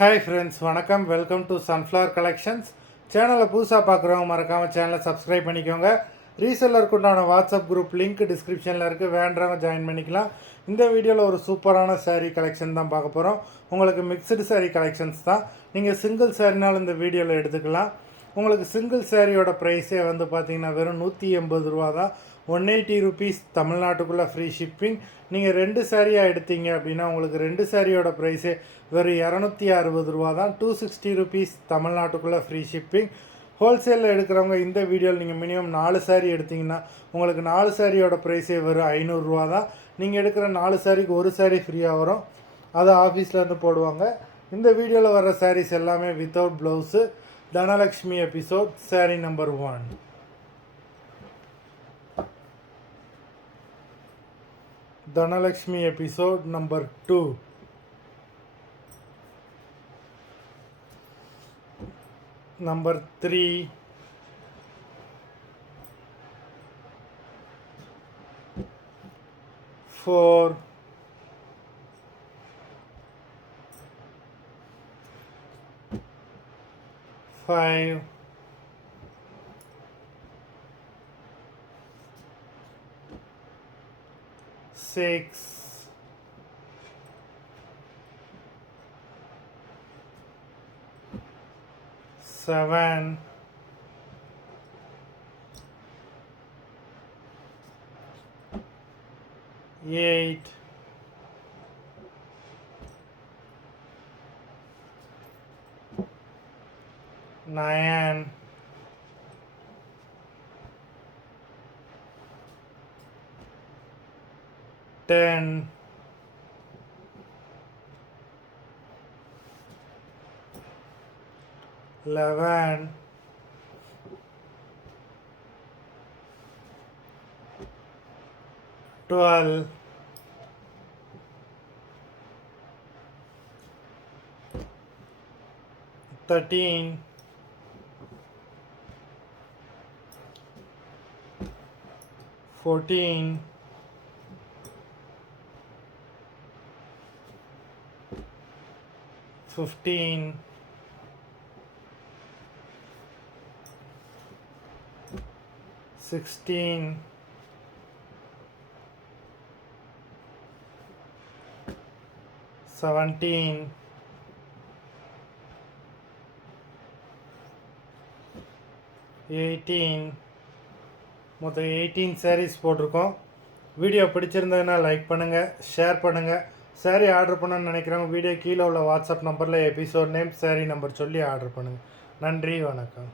Hi friends, வணக்கம். Welcome to sunflower collections. சேனலை புதுசாக பார்க்குறவங்க மறக்காமல் சேனலை சப்ஸ்கிரைப் பண்ணிக்கோங்க. ரீசெல்லருக்கு உண்டான வாட்ஸ்அப் குரூப் லிங்க் டிஸ்கிரிப்ஷனில் இருக்குது, வேண்டவங்க ஜாயின் பண்ணிக்கலாம். இந்த வீடியோவில் ஒரு சூப்பரான saree கலெக்ஷன் தான் பார்க்க போகிறோம். உங்களுக்கு மிக்சடு saree கலெக்ஷன்ஸ் தான். நீங்கள் சிங்கிள் சாரினாலும் இந்த வீடியோவில் எடுத்துக்கலாம். உங்களுக்கு சிங்கிள் சாரியோட ப்ரைஸே வந்து பார்த்திங்கன்னா வெறும் 180 ரூபா தான். 180 ருபீஸ் தமிழ்நாட்டுக்குள்ளே ஃப்ரீ ஷிப்பிங். நீங்கள் 2 சாரியாக எடுத்தீங்க அப்படின்னா உங்களுக்கு 2 சாரியோட ப்ரைஸே வெறும் 260 ரூபா தான். 260 ருபீஸ் தமிழ்நாட்டுக்குள்ளே ஃப்ரீ ஷிப்பிங். ஹோல்சேலில் எடுக்கிறவங்க இந்த வீடியோவில் நீங்கள் மினிமம் 4 சாரி எடுத்திங்கன்னா உங்களுக்கு 4 சாரியோட ப்ரைஸே வெறும் 500 ரூபா தான். நீங்கள் எடுக்கிற 4 சாரிக்கு ஒரு சாரி ஃப்ரீயாக வரும், அதை ஆஃபீஸ்லேருந்து போடுவாங்க. இந்த வீடியோவில் வர சாரீஸ் எல்லாமே without blouse. Dhanalakshmi episode sorry number 1. Dhanalakshmi episode number 2. Number 3. 4. 5. 6. 7. 8. 9. 10. 11. 12. 13. 14. 15. 16. 17. 18. மொத்தம் 18 sarees போட்டிருக்கோம். வீடியோ பிடிச்சிருந்ததுன்னா லைக் பண்ணுங்கள், ஷேர் பண்ணுங்கள். சாரீ ஆர்டர் பண்ணணும்னு நினைக்கிறவங்க வீடியோ கீழே உள்ள வாட்ஸ்அப் நம்பரில் எபிசோட் நேம், சாரீ நம்பர் சொல்லி ஆர்டர் பண்ணுங்கள். நன்றி, வணக்கம்.